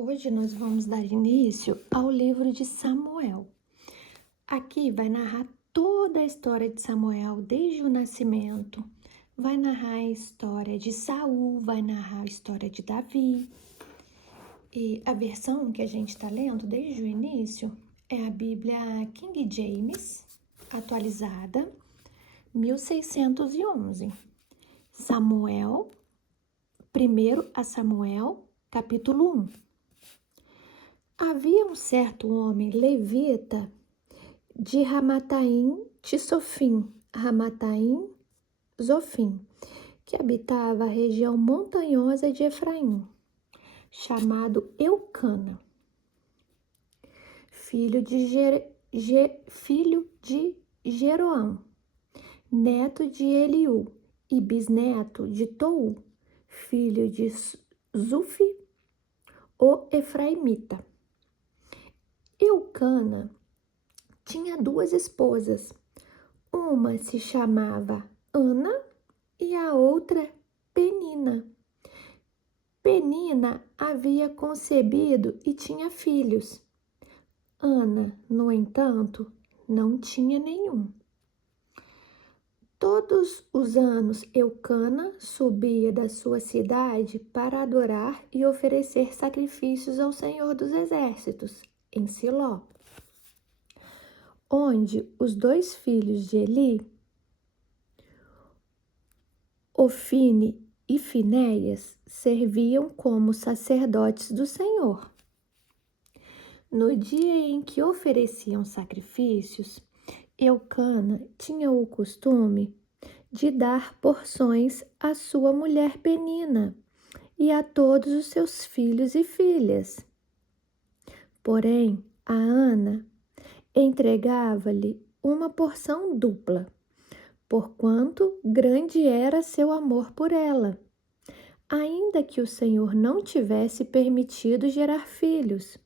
Hoje nós vamos dar início ao livro de Samuel. Aqui vai narrar toda a história de Samuel, desde o nascimento. Vai narrar a história de Saul, vai narrar a história de Davi. E a versão que a gente está lendo desde o início é a Bíblia King James, atualizada, 1611. Samuel, 1 Samuel, capítulo 1. Havia um certo homem levita de Ramataim Tisofim, Ramataim Zofim, que habitava a região montanhosa de Efraim, chamado Eucana, filho de Jeroão, neto de Eliú e bisneto de Tou, filho de Zufi, o Efraimita. Eucana tinha duas esposas. Uma se chamava Ana e a outra Penina. Penina havia concebido e tinha filhos. Ana, no entanto, não tinha nenhum. Todos os anos, Eucana subia da sua cidade para adorar e oferecer sacrifícios ao Senhor dos Exércitos, em Siló, onde os dois filhos de Eli, Ofine e Finéias, serviam como sacerdotes do Senhor. No dia em que ofereciam sacrifícios, Eucana tinha o costume de dar porções à sua mulher Penina e a todos os seus filhos e filhas. Porém, a Ana entregava-lhe uma porção dupla, porquanto grande era seu amor por ela, ainda que o Senhor não tivesse permitido gerar filhos.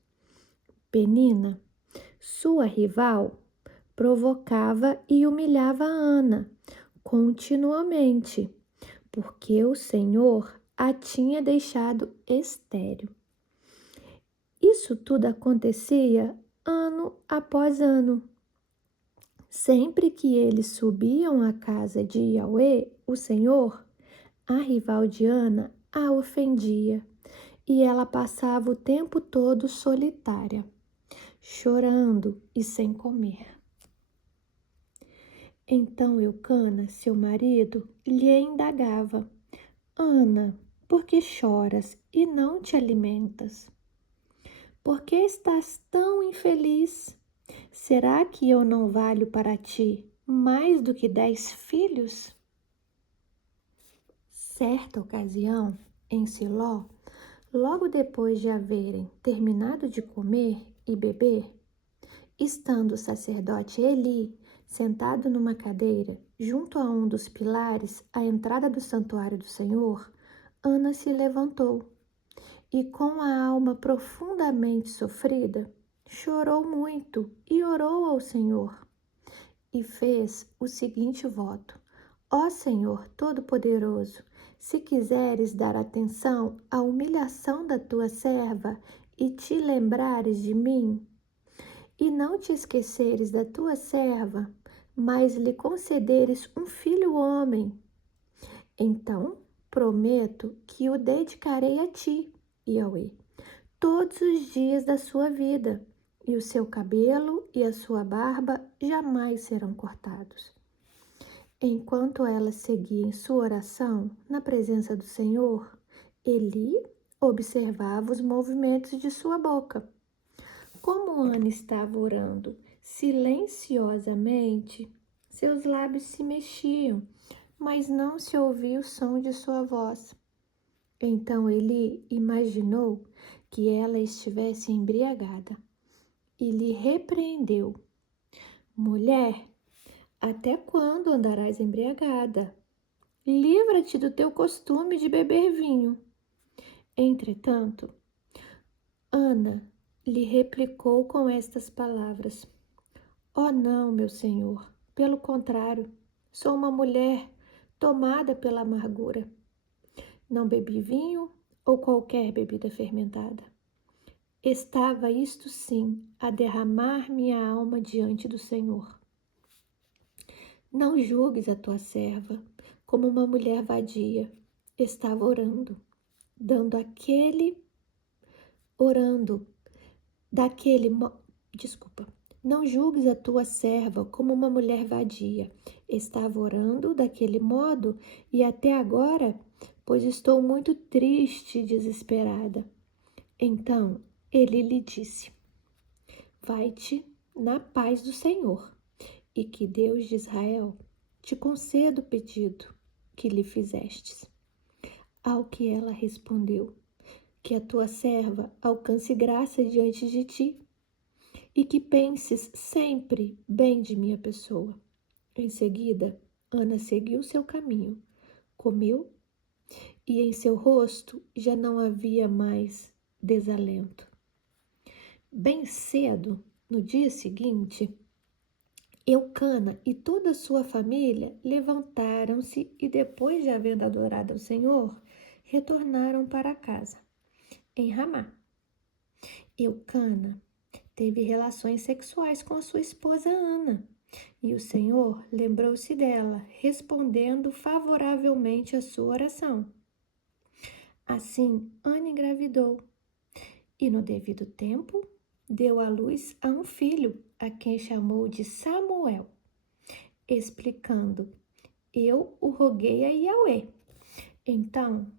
Penina, sua rival, provocava e humilhava Ana continuamente, porque o Senhor a tinha deixado estéril. Isso tudo acontecia ano após ano. Sempre que eles subiam à casa de Yahweh, o Senhor, a rival de Ana a ofendia, e ela passava o tempo todo solitária, chorando e sem comer. Então Eucana, seu marido, lhe indagava: Ana, por que choras e não te alimentas? Por que estás tão infeliz? Será que eu não valho para ti mais do que 10 filhos? Certa ocasião, em Siló, logo depois de haverem terminado de comer e beber, estando o sacerdote Eli sentado numa cadeira junto a um dos pilares à entrada do santuário do Senhor, Ana se levantou e, com a alma profundamente sofrida, chorou muito e orou ao Senhor. E fez o seguinte voto: Ó Senhor Todo-Poderoso, se quiseres dar atenção à humilhação da tua serva e te lembrares de mim, e não te esqueceres da tua serva, mas lhe concederes um filho homem, então prometo que o dedicarei a ti, Yahweh, todos os dias da sua vida, e o seu cabelo e a sua barba jamais serão cortados. Enquanto ela seguia em sua oração, na presença do Senhor, Eli observava os movimentos de sua boca. Como Ana estava orando silenciosamente, seus lábios se mexiam, mas não se ouvia o som de sua voz. Então Eli imaginou que ela estivesse embriagada e lhe repreendeu: Mulher, até quando andarás embriagada? Livra-te do teu costume de beber vinho. Entretanto, Ana lhe replicou com estas palavras: Oh não, meu senhor, pelo contrário, sou uma mulher tomada pela amargura. Não bebi vinho ou qualquer bebida fermentada. estava isto sim a derramar minha alma diante do Senhor. Não julgues a tua serva como uma mulher vadia. Estava orando daquele desculpa. Não julgues a tua serva como uma mulher vadia. Estava orando daquele modo e até agora, pois estou muito triste e desesperada. Então ele lhe disse: vai-te na paz do Senhor, e que Deus de Israel te conceda o pedido que lhe fizestes. Ao que ela respondeu: que a tua serva alcance graça diante de ti, e que penses sempre bem de minha pessoa. Em seguida, Ana seguiu seu caminho, comeu, e em seu rosto já não havia mais desalento. Bem cedo, no dia seguinte, Eucana e toda a sua família levantaram-se e, depois de havendo adorado ao Senhor, retornaram para casa, em Ramá. Eucana teve relações sexuais com a sua esposa Ana, e o Senhor lembrou-se dela, respondendo favoravelmente à sua oração. Assim, Ana engravidou e, no devido tempo, deu à luz a um filho, a quem chamou de Samuel, explicando: eu o roguei a Yahweh. Então,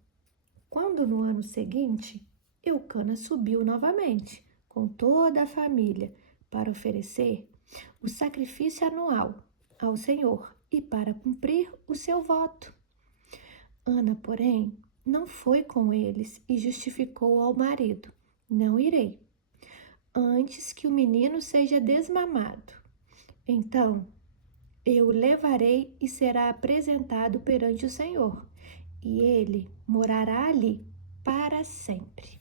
quando no ano seguinte, Eucana subiu novamente com toda a família para oferecer o sacrifício anual ao Senhor e para cumprir o seu voto. Ana, porém, não foi com eles e justificou ao marido: não irei, antes que o menino seja desmamado. Então, eu o levarei e será apresentado perante o Senhor, e ele morará ali para sempre.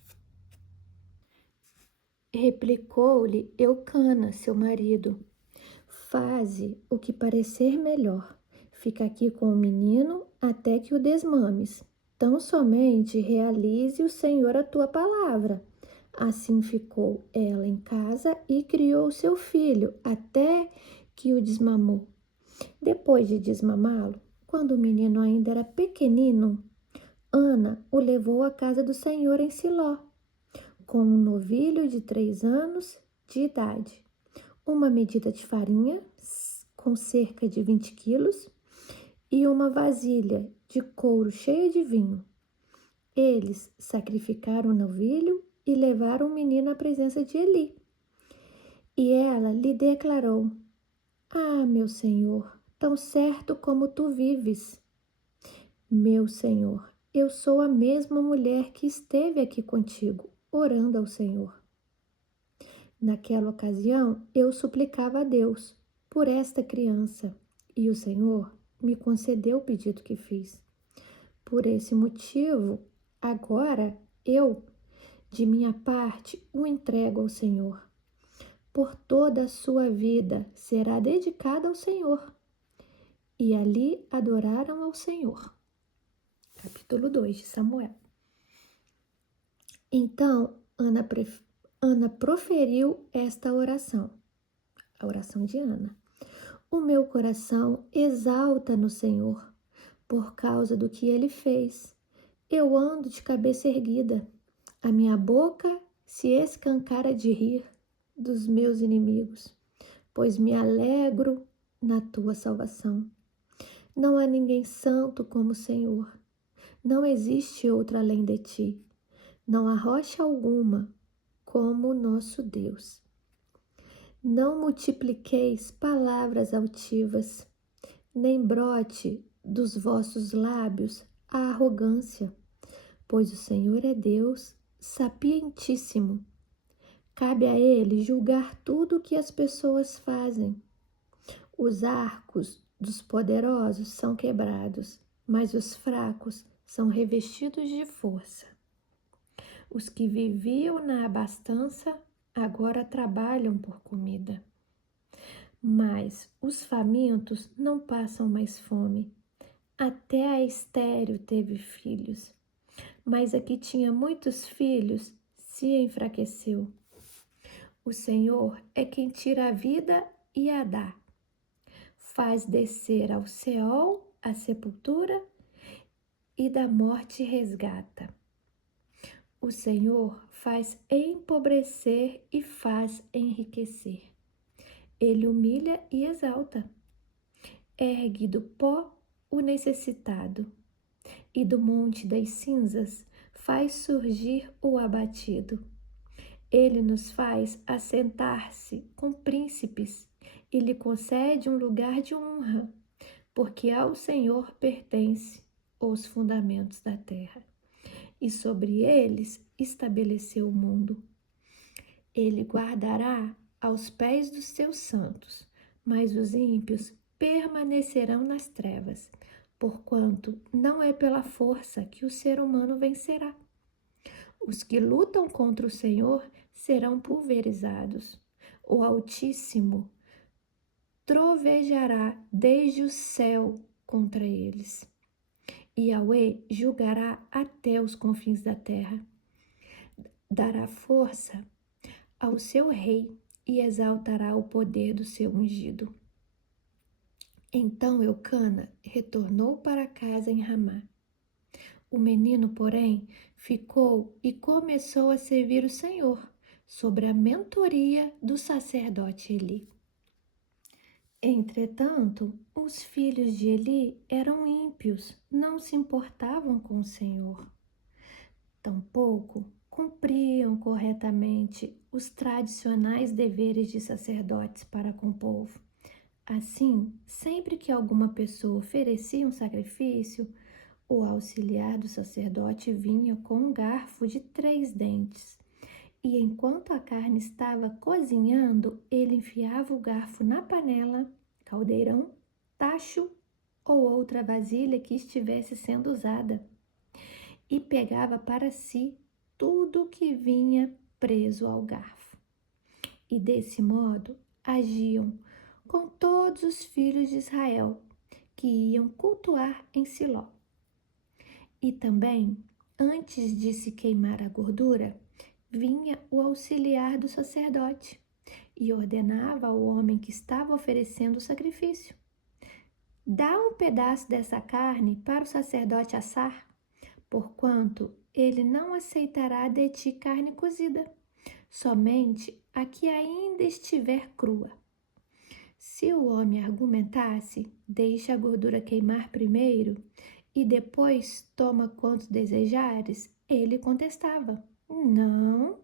Replicou-lhe Eucana, seu marido: faze o que parecer melhor. Fica aqui com o menino até que o desmames. Tão somente realize o Senhor a tua palavra. Assim ficou ela em casa e criou seu filho até que o desmamou. Depois de desmamá-lo, quando o menino ainda era pequenino, Ana o levou à casa do Senhor em Siló, com um novilho de 3 anos de idade, uma medida de farinha com cerca de 20 quilos e uma vasilha de couro cheia de vinho. Eles sacrificaram o novilho e levaram o menino à presença de Eli. E ela lhe declarou: ah, meu senhor, tão certo como tu vives, meu senhor, eu sou a mesma mulher que esteve aqui contigo, orando ao Senhor. Naquela ocasião, eu suplicava a Deus por esta criança, e o Senhor me concedeu o pedido que fiz. Por esse motivo, agora eu, de minha parte, o entrego ao Senhor. Por toda a sua vida será dedicada ao Senhor. E ali adoraram ao Senhor. Capítulo 2 de Samuel. Então, Ana proferiu esta oração, a oração de Ana. O meu coração exalta no Senhor, por causa do que ele fez. Eu ando de cabeça erguida, a minha boca se escancara de rir dos meus inimigos, pois me alegro na tua salvação. Não há ninguém santo como o Senhor, não existe outro além de ti. Não há rocha alguma como o nosso Deus. Não multipliqueis palavras altivas, nem brote dos vossos lábios a arrogância, pois o Senhor é Deus sapientíssimo. Cabe a ele julgar tudo o que as pessoas fazem. Os arcos dos poderosos são quebrados, mas os fracos são revestidos de força. Os que viviam na abastança agora trabalham por comida. Mas os famintos não passam mais fome. Até a estéril teve filhos. Mas a que tinha muitos filhos se enfraqueceu. O Senhor é quem tira a vida e a dá. Faz descer ao Seol a sepultura e da morte resgata. O Senhor faz empobrecer e faz enriquecer. Ele humilha e exalta. Ergue do pó o necessitado, e do monte das cinzas faz surgir o abatido. Ele nos faz assentar-se com príncipes e lhe concede um lugar de honra, porque ao Senhor pertence os fundamentos da terra, e sobre eles estabeleceu o mundo. Ele guardará aos pés dos seus santos, mas os ímpios permanecerão nas trevas, porquanto não é pela força que o ser humano vencerá. Os que lutam contra o Senhor serão pulverizados. O Altíssimo trovejará desde o céu contra eles. E Yahweh julgará até os confins da terra. Dará força ao seu rei e exaltará o poder do seu ungido. Então Eucana retornou para casa em Ramá. O menino, porém, ficou e começou a servir o Senhor, sob a mentoria do sacerdote Eli. Entretanto, os filhos de Eli eram ímpios, não se importavam com o Senhor. Tampouco cumpriam corretamente os tradicionais deveres de sacerdotes para com o povo. Assim, sempre que alguma pessoa oferecia um sacrifício, o auxiliar do sacerdote vinha com um garfo de 3 dentes. E enquanto a carne estava cozinhando, ele enfiava o garfo na panela, caldeirão, tacho ou outra vasilha que estivesse sendo usada, e pegava para si tudo que vinha preso ao garfo. E desse modo agiam com todos os filhos de Israel que iam cultuar em Siló. E também, antes de se queimar a gordura, vinha o auxiliar do sacerdote e ordenava ao homem que estava oferecendo o sacrifício: dá um pedaço dessa carne para o sacerdote assar, porquanto ele não aceitará de ti carne cozida, somente a que ainda estiver crua. Se o homem argumentasse, deixa a gordura queimar primeiro e depois toma quanto desejares, ele contestava: não,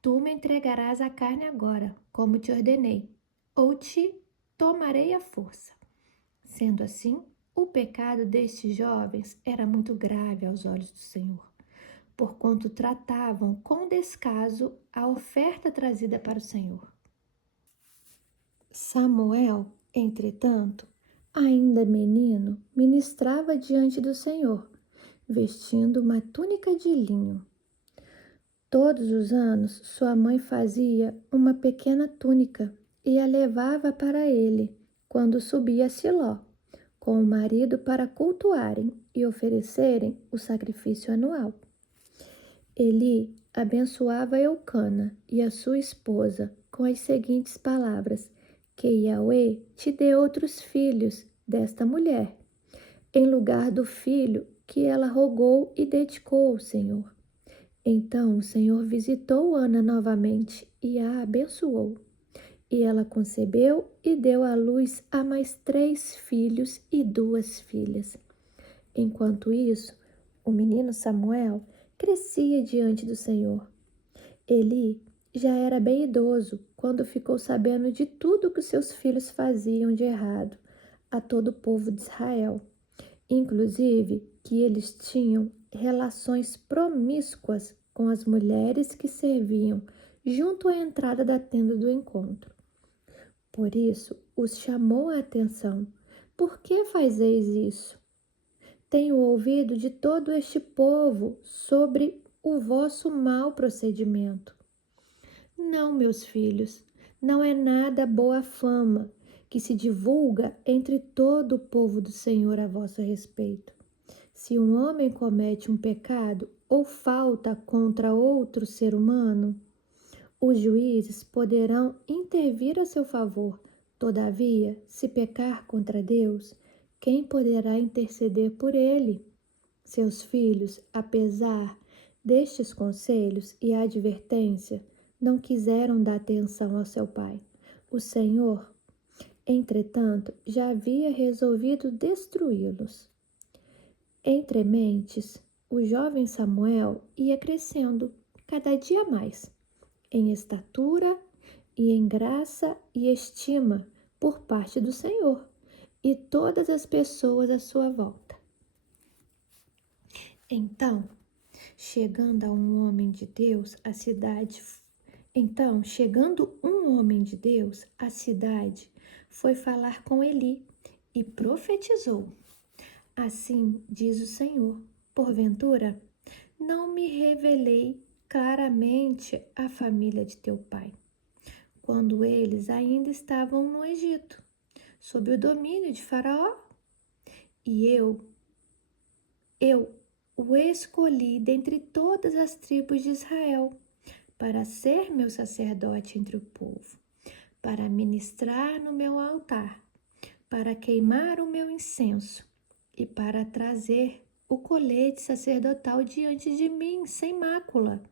tu me entregarás a carne agora, como te ordenei, ou te tomarei à força. Sendo assim, o pecado destes jovens era muito grave aos olhos do Senhor, porquanto tratavam com descaso a oferta trazida para o Senhor. Samuel, entretanto, ainda menino, ministrava diante do Senhor, vestindo uma túnica de linho. Todos os anos, sua mãe fazia uma pequena túnica e a levava para ele, quando subia a Siló, com o marido para cultuarem e oferecerem o sacrifício anual. Eli abençoava Eucana e a sua esposa com as seguintes palavras: que Yahweh te dê outros filhos desta mulher, em lugar do filho que ela rogou e dedicou ao Senhor. Então o Senhor visitou Ana novamente e a abençoou. E ela concebeu e deu à luz a mais 3 filhos e 2 filhas. Enquanto isso, o menino Samuel crescia diante do Senhor. Eli já era bem idoso quando ficou sabendo de tudo que seus filhos faziam de errado a todo o povo de Israel, inclusive que eles tinham relações promíscuas com as mulheres que serviam junto à entrada da tenda do encontro. Por isso, os chamou a atenção: por que fazeis isso? Tenho ouvido de todo este povo sobre o vosso mau procedimento. Não, meus filhos, não é nada boa fama que se divulga entre todo o povo do Senhor a vosso respeito. Se um homem comete um pecado, ou falta contra outro ser humano, os juízes poderão intervir a seu favor. Todavia, se pecar contra Deus, quem poderá interceder por ele? Seus filhos, apesar destes conselhos e advertência, não quiseram dar atenção ao seu pai. O Senhor, entretanto, já havia resolvido destruí-los. Entre mentes, o jovem Samuel ia crescendo cada dia mais, em estatura e em graça e estima por parte do Senhor e todas as pessoas à sua volta. Então, chegando um homem de Deus à cidade, a cidade foi falar com Eli e profetizou. Assim diz o Senhor: porventura, não me revelei claramente à família de teu pai, quando eles ainda estavam no Egito, sob o domínio de Faraó? E eu o escolhi dentre todas as tribos de Israel, para ser meu sacerdote entre o povo, para ministrar no meu altar, para queimar o meu incenso e para trazer o colete sacerdotal diante de mim sem mácula.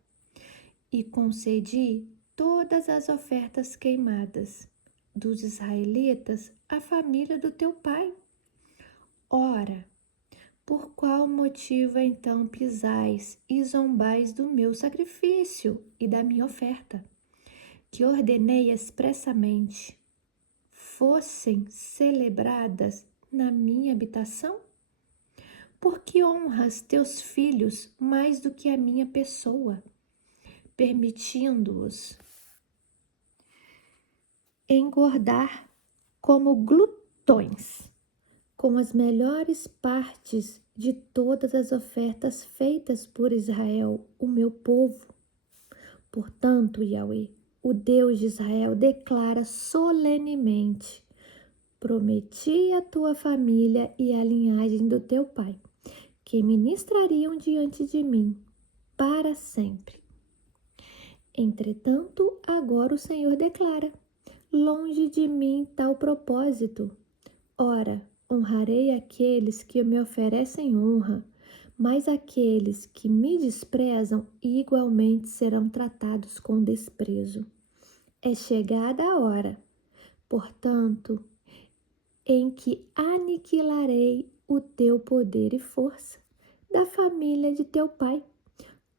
E concedi todas as ofertas queimadas dos israelitas à família do teu pai. Ora, por qual motivo então pisais e zombais do meu sacrifício e da minha oferta, que ordenei expressamente fossem celebradas na minha habitação? Porque honras teus filhos mais do que a minha pessoa, permitindo-os engordar como glutões, com as melhores partes de todas as ofertas feitas por Israel, o meu povo. Portanto, Yahweh, o Deus de Israel, declara solenemente: prometi à tua família e à linhagem do teu pai, que ministrariam diante de mim para sempre. Entretanto, agora o Senhor declara: longe de mim tal propósito. Ora, honrarei aqueles que me oferecem honra, mas aqueles que me desprezam igualmente serão tratados com desprezo. É chegada a hora, portanto, em que aniquilarei o teu poder e força da família de teu pai,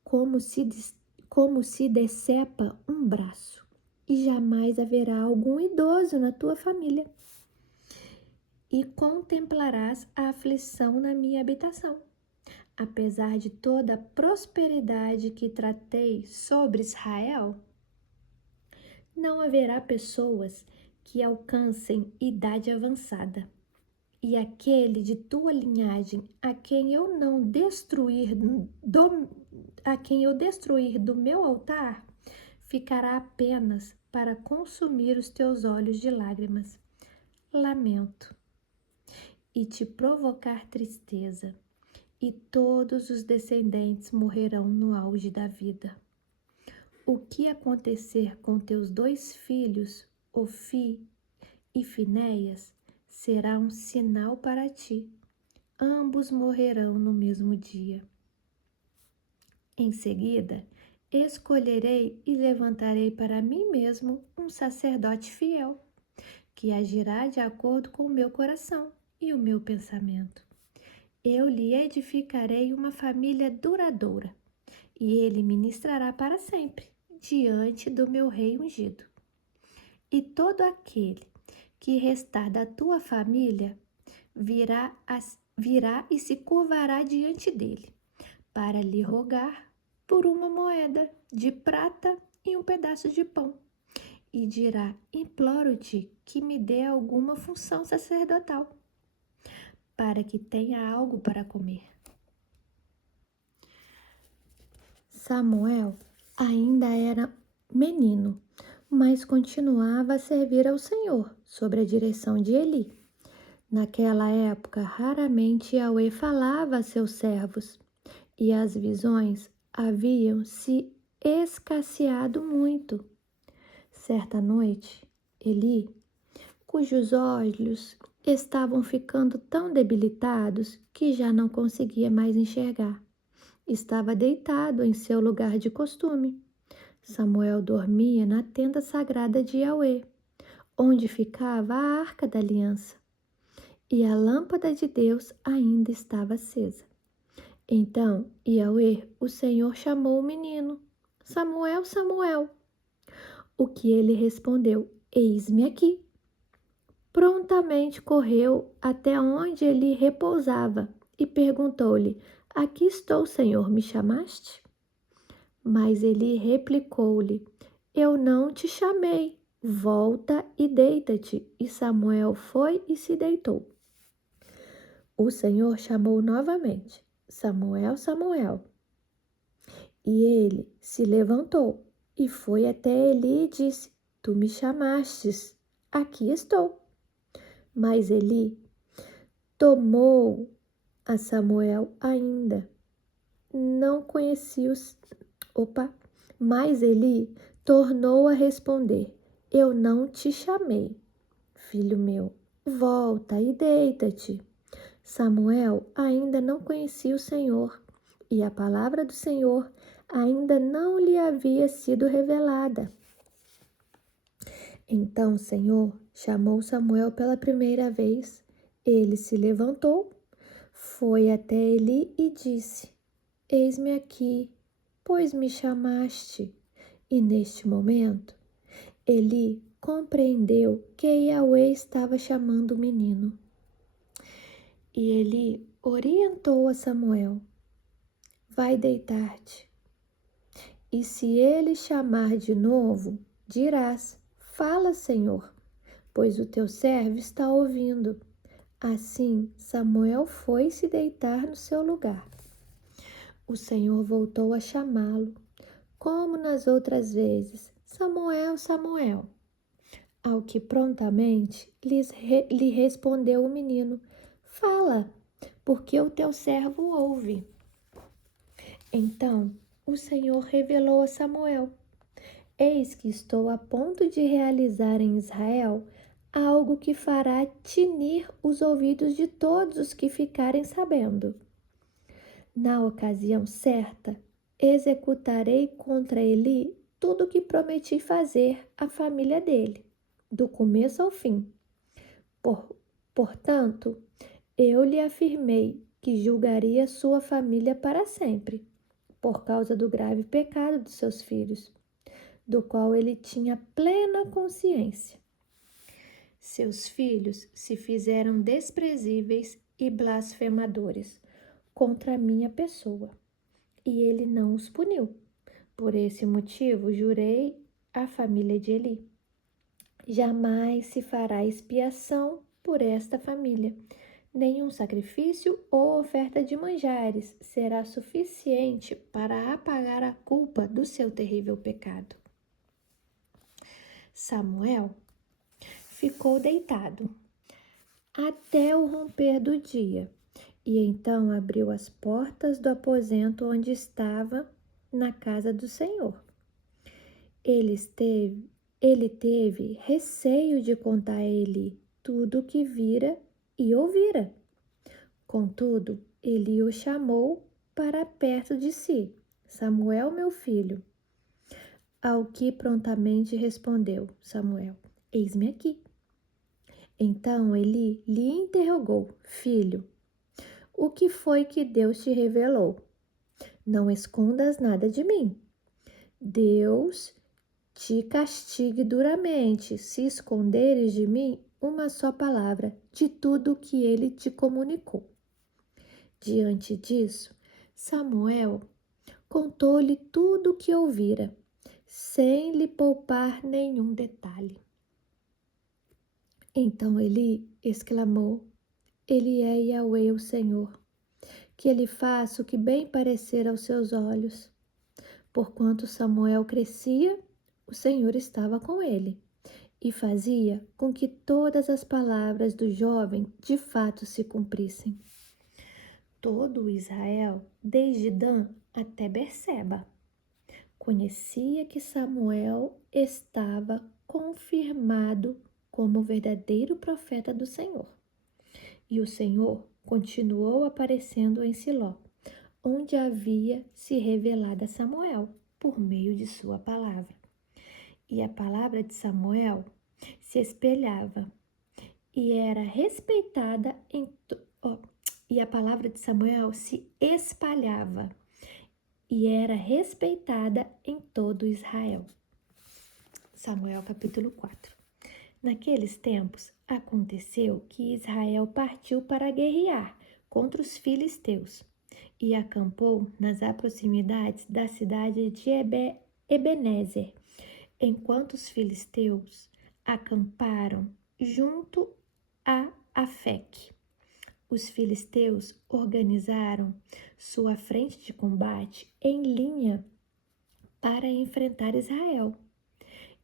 como se decepa um braço, e jamais haverá algum idoso na tua família. E contemplarás a aflição na minha habitação. Apesar de toda a prosperidade que tratei sobre Israel, não haverá pessoas que alcancem idade avançada. E aquele de tua linhagem, a quem eu destruir do meu altar, ficará apenas para consumir os teus olhos de lágrimas. Lamento e te provocar tristeza, e todos os descendentes morrerão no auge da vida. O que acontecer com teus 2 filhos, Ofni e Finéias, será um sinal para ti. Ambos morrerão no mesmo dia. Em seguida, escolherei e levantarei para mim mesmo um sacerdote fiel, que agirá de acordo com o meu coração e o meu pensamento. Eu lhe edificarei uma família duradoura, e ele ministrará para sempre diante do meu rei ungido. E todo aquele que restar da tua família virá e se curvará diante dele, para lhe rogar por uma moeda de prata e um pedaço de pão, e dirá: imploro-te que me dê alguma função sacerdotal, para que tenha algo para comer. Samuel ainda era menino, mas continuava a servir ao Senhor sob a direção de Eli. Naquela época, raramente Yahweh falava a seus servos. e as visões haviam se escasseado muito. Certa noite, Eli, cujos olhos estavam ficando tão debilitados que já não conseguia mais enxergar, estava deitado em seu lugar de costume. Samuel dormia na tenda sagrada de Yahweh, onde ficava a arca da aliança, e a lâmpada de Deus ainda estava acesa. Então Yahweh, o Senhor, chamou o menino: Samuel, Samuel. O que ele respondeu: Eis-me aqui. Prontamente correu até onde ele repousava e perguntou-lhe: Aqui estou, Senhor, me chamaste? Mas ele replicou-lhe: Eu não te chamei. Volta e deita-te. E Samuel foi e se deitou. O Senhor chamou novamente: Samuel, Samuel. E ele se levantou e foi até Eli e disse: Tu me chamastes, aqui estou. Mas Eli tomou a Samuel ainda. Não conhecia os... Mas Eli tornou a responder: Eu não te chamei, filho meu. Volta e deita-te. Samuel ainda não conhecia o Senhor, e a palavra do Senhor ainda não lhe havia sido revelada. Então o Senhor chamou Samuel pela primeira vez. Ele se levantou, foi até Eli e disse: Eis-me aqui, pois me chamaste. E neste momento, Eli compreendeu que Yahweh estava chamando o menino. E Eli orientou a Samuel: Vai deitar-te. E se ele chamar de novo, dirás: Fala, Senhor, pois o teu servo está ouvindo. Assim, Samuel foi se deitar no seu lugar. O Senhor voltou a chamá-lo, como nas outras vezes: Samuel, Samuel. Ao que prontamente lhe respondeu o menino: Fala, porque o teu servo ouve. Então o Senhor revelou a Samuel: Eis que estou a ponto de realizar em Israel algo que fará tinir os ouvidos de todos os que ficarem sabendo. Na ocasião certa, executarei contra Eli tudo o que prometi fazer à família dele, do começo ao fim. Portanto, eu lhe afirmei que julgaria sua família para sempre, por causa do grave pecado de seus filhos, do qual ele tinha plena consciência. Seus filhos se fizeram desprezíveis e blasfemadores contra a minha pessoa, e ele não os puniu. Por esse motivo, jurei à família de Eli: jamais se fará expiação por esta família. Nenhum sacrifício ou oferta de manjares será suficiente para apagar a culpa do seu terrível pecado. Samuel ficou deitado até o romper do dia, e então abriu as portas do aposento onde estava, na casa do Senhor. Ele teve receio de contar a Eli tudo o que vira e ouvira. Contudo, Eli o chamou para perto de si: Samuel, meu filho. Ao que prontamente respondeu Samuel: Eis-me aqui. Então Eli lhe interrogou: Filho, o que foi que Deus te revelou? Não escondas nada de mim. Deus te castigue duramente se esconderes de mim uma só palavra de tudo o que ele te comunicou. Diante disso, Samuel contou-lhe tudo o que ouvira, sem lhe poupar nenhum detalhe. Então Eli exclamou: Ele é Yahweh, o Senhor, que ele faça o que bem parecer aos seus olhos. Porquanto Samuel crescia, o Senhor estava com ele e fazia com que todas as palavras do jovem de fato se cumprissem. Todo Israel, desde Dan até Berseba, conhecia que Samuel estava confirmado como o verdadeiro profeta do Senhor. E o Senhor continuou aparecendo em Siló, onde havia se revelado a Samuel por meio de sua palavra. E a palavra de Samuel se espelhava e era respeitada e a palavra de Samuel se espalhava e era respeitada em todo Israel. Samuel capítulo 4. Naqueles tempos, aconteceu que Israel partiu para guerrear contra os filisteus e acampou nas proximidades da cidade de Ebenezer, enquanto os filisteus acamparam junto a Afeque. Os filisteus organizaram sua frente de combate em linha para enfrentar Israel.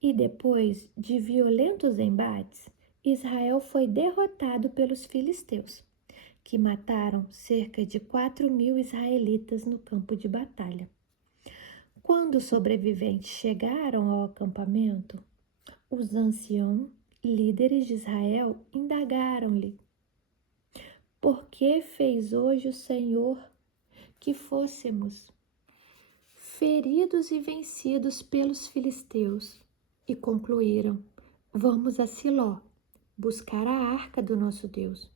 E depois de violentos embates, Israel foi derrotado pelos filisteus, que mataram cerca de 4.000 israelitas no campo de batalha. Quando os sobreviventes chegaram ao acampamento, os anciãos líderes de Israel indagaram-lhe: por que fez hoje o Senhor que fôssemos feridos e vencidos pelos filisteus? E concluíram: vamos a Siló, buscar a arca do nosso Deus,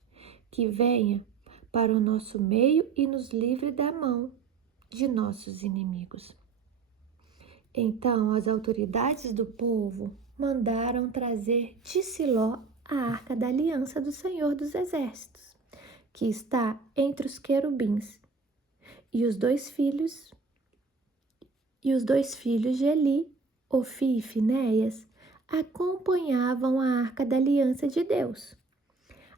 que venha para o nosso meio e nos livre da mão de nossos inimigos. Então as autoridades do povo mandaram trazer de Siló a arca da aliança do Senhor dos Exércitos, que está entre os querubins, e os dois filhos de Eli, Ofni e Finéias, acompanhavam a arca da aliança de Deus.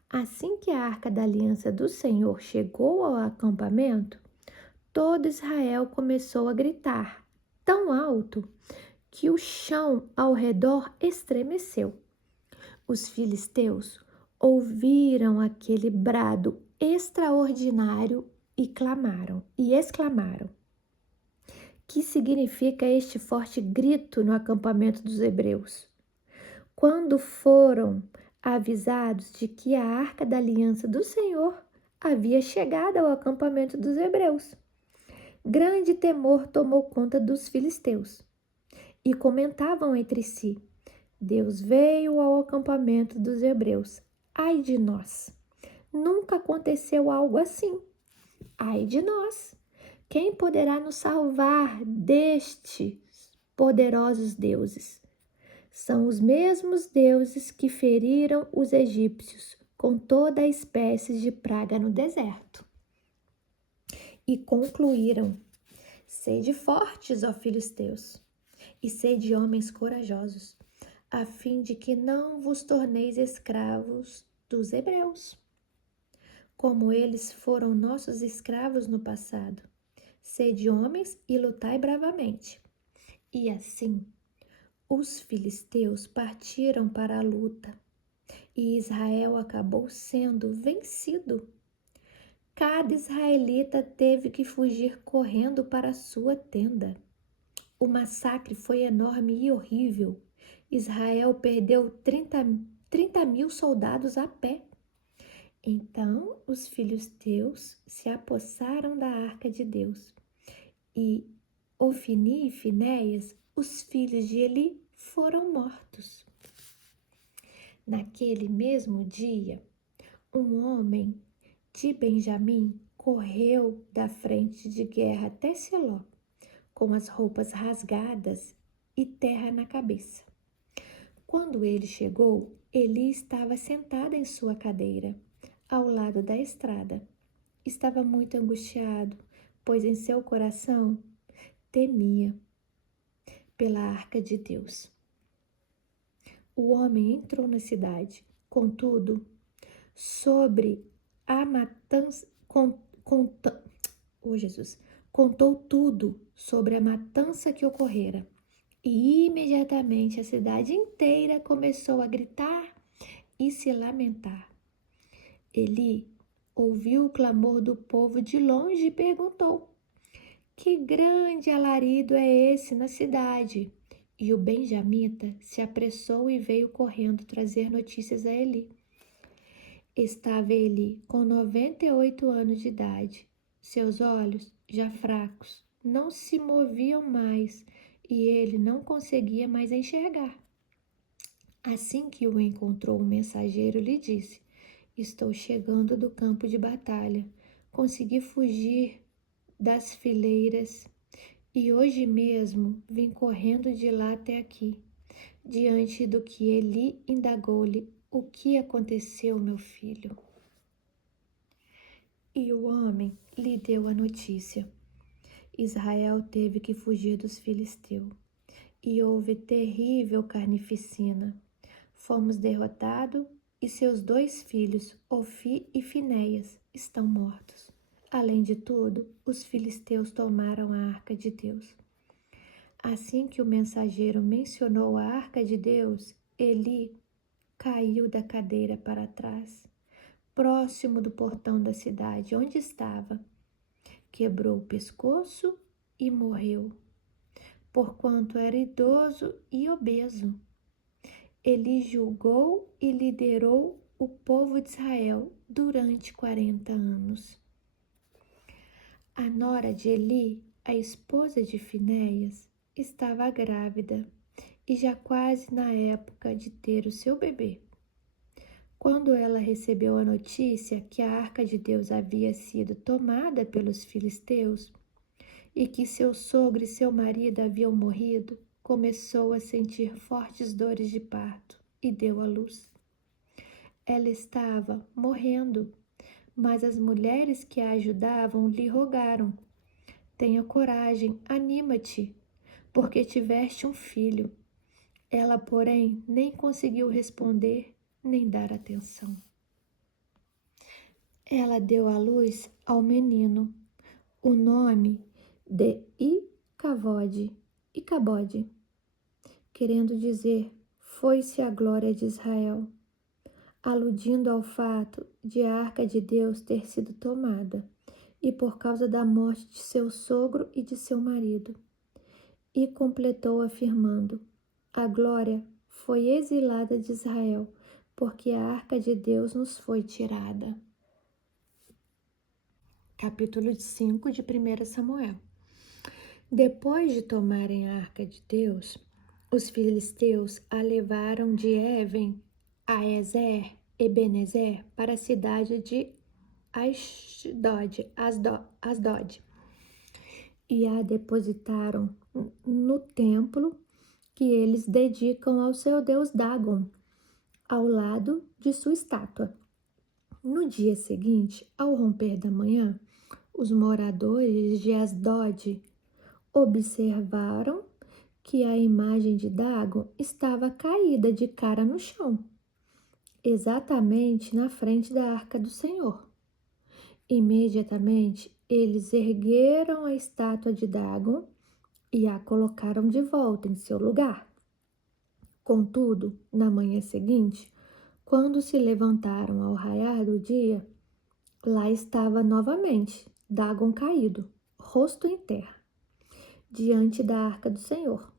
Assim que a arca da aliança do Senhor chegou ao acampamento, todo Israel começou a gritar tão alto que o chão ao redor estremeceu. Os filisteus ouviram aquele brado extraordinário e exclamaram: que significa este forte grito no acampamento dos hebreus? Quando foram avisados de que a arca da aliança do Senhor havia chegado ao acampamento dos hebreus, grande temor tomou conta dos filisteus e comentavam entre si: Deus veio ao acampamento dos hebreus. Ai de nós! Nunca aconteceu algo assim. Ai de nós! Quem poderá nos salvar destes poderosos deuses? São os mesmos deuses que feriram os egípcios com toda a espécie de praga no deserto. E concluíram: sede fortes, ó filisteus, e sede homens corajosos, a fim de que não vos torneis escravos dos hebreus, como eles foram nossos escravos no passado. Sede homens e lutai bravamente. E assim, os filisteus partiram para a luta, e Israel acabou sendo vencido. Cada israelita teve que fugir correndo para a sua tenda. O massacre foi enorme e horrível. Israel perdeu 30.000 soldados a pé. Então os filisteus se apossaram da arca de Deus. E Ofni e Finéias, os filhos de Eli, foram mortos. Naquele mesmo dia, um homem de Benjamim correu da frente de guerra até Siló, com as roupas rasgadas e terra na cabeça. Quando ele chegou, Eli estava sentada em sua cadeira, ao lado da estrada. Estava muito angustiado, pois em seu coração temia pela arca de Deus. O homem entrou na cidade, contudo, sobre a matança, contou tudo sobre a matança que ocorrera. E imediatamente a cidade inteira começou a gritar e se lamentar. Eli ouviu o clamor do povo de longe e perguntou: que grande alarido é esse na cidade? E o benjamita se apressou e veio correndo trazer notícias a Eli. Estava Eli com 98 anos de idade. Seus olhos, já fracos, não se moviam mais e ele não conseguia mais enxergar. Assim que o encontrou, o mensageiro lhe disse: estou chegando do campo de batalha. Consegui fugir das fileiras e hoje mesmo vim correndo de lá até aqui. Diante do que Eli indagou-lhe: o que aconteceu, meu filho? E o homem lhe deu a notícia: Israel teve que fugir dos filisteus, e houve terrível carnificina. Fomos derrotados e seus 2 filhos, Ofni e Finéias, estão mortos. Além de tudo, os filisteus tomaram a arca de Deus. Assim que o mensageiro mencionou a arca de Deus, Eli caiu da cadeira para trás, próximo do portão da cidade onde estava. Quebrou o pescoço e morreu, porquanto era idoso e obeso. Eli julgou e liderou o povo de Israel durante 40 anos. A nora de Eli, a esposa de Finéias, estava grávida e já quase na época de ter o seu bebê. Quando ela recebeu a notícia que a arca de Deus havia sido tomada pelos filisteus e que seu sogro e seu marido haviam morrido, começou a sentir fortes dores de parto e deu à luz. Ela estava morrendo, mas as mulheres que a ajudavam lhe rogaram: tenha coragem, anima-te, porque tiveste um filho. Ela, porém, nem conseguiu responder nem dar atenção. Ela deu à luz ao menino o nome de Icabode, querendo dizer: foi-se a glória de Israel, aludindo ao fato de a arca de Deus ter sido tomada, e por causa da morte de seu sogro e de seu marido. E completou afirmando: a glória foi exilada de Israel, porque a arca de Deus nos foi tirada. Capítulo 5 de 1 Samuel. Depois de tomarem a arca de Deus, os filisteus a levaram de Even a Ebenezer para a cidade de Asdod, e a depositaram no templo que eles dedicam ao seu deus Dagon, ao lado de sua estátua. No dia seguinte, ao romper da manhã, os moradores de Asdod observaram que a imagem de Dagon estava caída de cara no chão, exatamente na frente da arca do Senhor. Imediatamente, eles ergueram a estátua de Dagon e a colocaram de volta em seu lugar. Contudo, na manhã seguinte, quando se levantaram ao raiar do dia, lá estava novamente Dagon caído, rosto em terra, diante da arca do Senhor.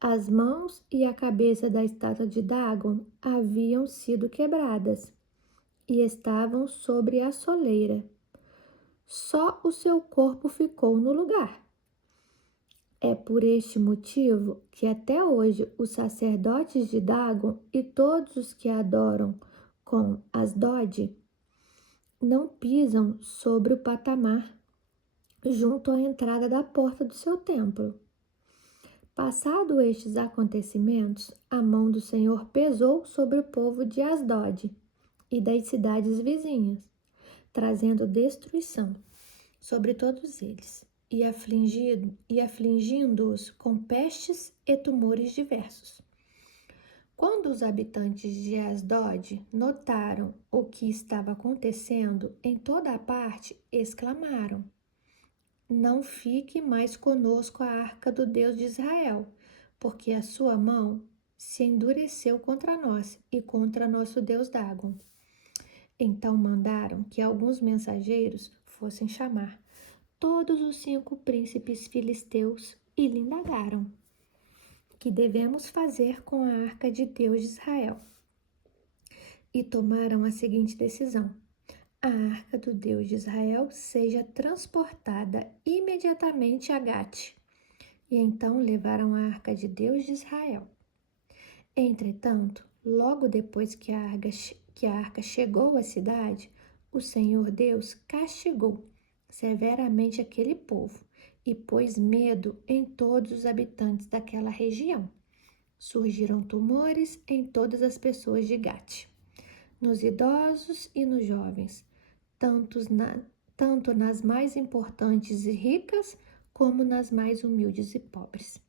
As mãos e a cabeça da estátua de Dagon haviam sido quebradas e estavam sobre a soleira. Só o seu corpo ficou no lugar. É por este motivo que até hoje os sacerdotes de Dagon e todos os que adoram com Asdod não pisam sobre o patamar junto à entrada da porta do seu templo. Passado estes acontecimentos, a mão do Senhor pesou sobre o povo de Asdod e das cidades vizinhas, trazendo destruição sobre todos eles e afligindo-os com pestes e tumores diversos. Quando os habitantes de Asdod notaram o que estava acontecendo em toda a parte, exclamaram: não fique mais conosco a arca do Deus de Israel, porque a sua mão se endureceu contra nós e contra nosso Deus Dagon. Então mandaram que alguns mensageiros fossem chamar todos os 5 príncipes filisteus e lhe indagaram: que devemos fazer com a arca de Deus de Israel? E tomaram a seguinte decisão: a arca do Deus de Israel seja transportada imediatamente a Gate. E então levaram a arca de Deus de Israel. Entretanto, logo depois que a arca chegou à cidade, o Senhor Deus castigou severamente aquele povo e pôs medo em todos os habitantes daquela região. Surgiram tumores em todas as pessoas de Gate, nos idosos e nos jovens, tanto nas mais importantes e ricas, como nas mais humildes e pobres.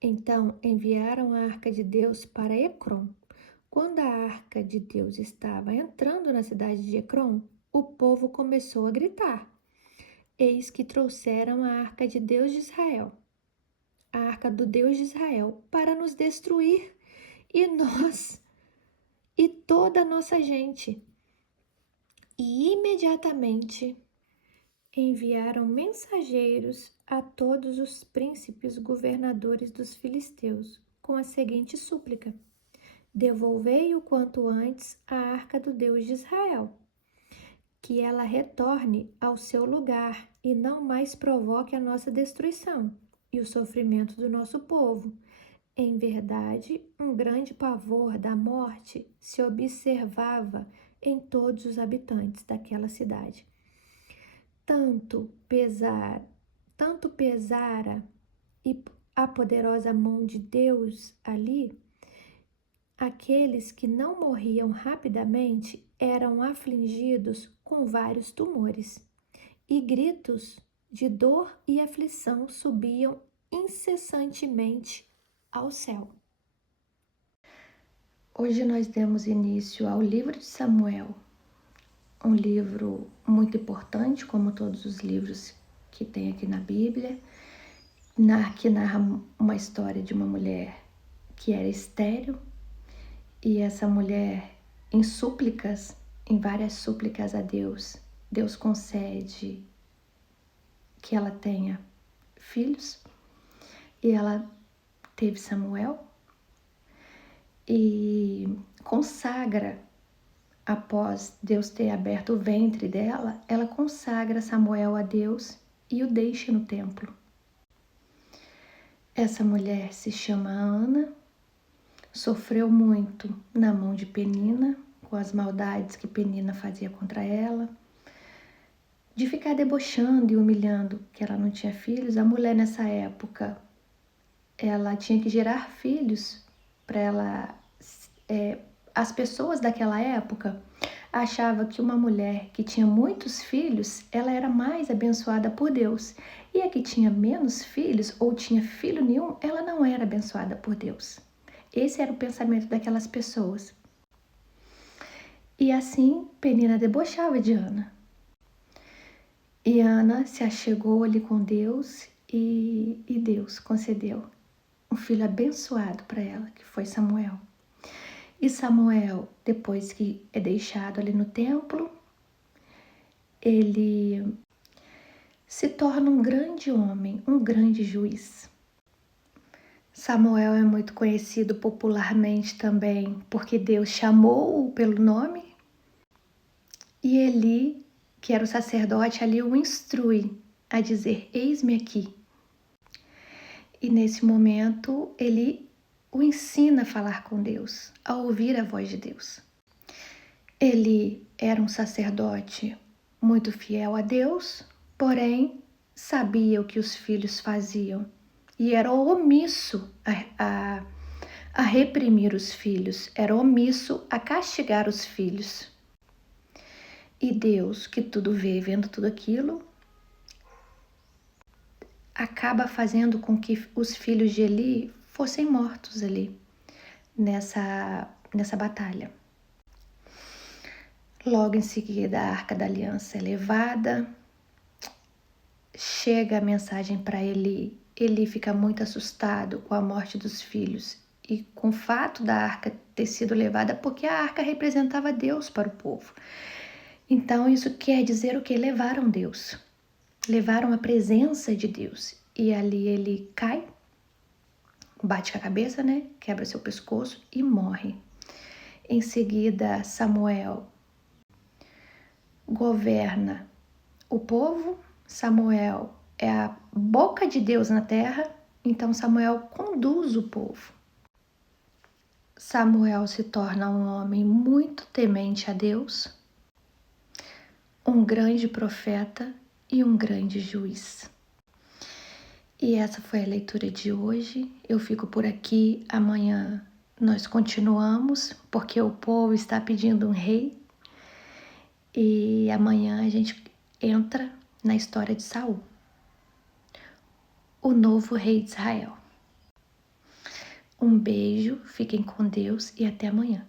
Então enviaram a arca de Deus para Ecrom. Quando a arca de Deus estava entrando na cidade de Ecrom, o povo começou a gritar: eis que trouxeram a arca de Deus de Israel, a arca do Deus de Israel, para nos destruir, e nós e toda a nossa gente. E imediatamente enviaram mensageiros a todos os príncipes governadores dos filisteus, com a seguinte súplica: devolvei o quanto antes a arca do Deus de Israel, que ela retorne ao seu lugar e não mais provoque a nossa destruição e o sofrimento do nosso povo. Em verdade, um grande pavor da morte se observava em todos os habitantes daquela cidade. Tanto pesara e a poderosa mão de Deus ali, aqueles que não morriam rapidamente eram afligidos com vários tumores, e gritos de dor e aflição subiam incessantemente ao céu. Hoje nós demos início ao livro de Samuel, um livro muito importante, como todos os livros que tem aqui na Bíblia, que narra uma história de uma mulher que era estéril, e essa mulher, em várias súplicas a Deus, Deus concede que ela tenha filhos, e ela teve Samuel, e consagra, após Deus ter aberto o ventre dela, ela consagra Samuel a Deus e o deixa no templo. Essa mulher se chama Ana, sofreu muito na mão de Penina, com as maldades que Penina fazia contra ela, de ficar debochando e humilhando que ela não tinha filhos. A mulher nessa época, ela tinha que gerar filhos para ela. As pessoas daquela época achavam que uma mulher que tinha muitos filhos, ela era mais abençoada por Deus. E a que tinha menos filhos ou tinha filho nenhum, ela não era abençoada por Deus. Esse era o pensamento daquelas pessoas. E assim, Penina debochava de Ana. E Ana se achegou ali com Deus e Deus concedeu um filho abençoado para ela, que foi Samuel. E Samuel, depois que é deixado ali no templo, ele se torna um grande homem, um grande juiz. Samuel é muito conhecido popularmente também porque Deus chamou-o pelo nome, e Eli, que era o sacerdote ali, o instrui a dizer: eis-me aqui. E nesse momento ele o ensina a falar com Deus, a ouvir a voz de Deus. Ele era um sacerdote muito fiel a Deus, porém sabia o que os filhos faziam e era omisso a reprimir os filhos, era omisso a castigar os filhos. E Deus, que tudo vê, vendo tudo aquilo, acaba fazendo com que os filhos de Eli fossem mortos ali, nessa batalha. Logo em seguida, a Arca da Aliança é levada, chega a mensagem para Eli. Eli fica muito assustado com a morte dos filhos e com o fato da arca ter sido levada, porque a arca representava Deus para o povo. Então isso quer dizer o que? Levaram Deus, levaram a presença de Deus. E ali ele cai, bate com a cabeça, né? Quebra seu pescoço e morre. Em seguida, Samuel governa o povo. Samuel é a boca de Deus na terra, então Samuel conduz o povo. Samuel se torna um homem muito temente a Deus, um grande profeta e um grande juiz. E essa foi a leitura de hoje. Eu fico por aqui. Amanhã nós continuamos, porque o povo está pedindo um rei. E amanhã a gente entra na história de Saul, o novo rei de Israel. Um beijo, fiquem com Deus e até amanhã.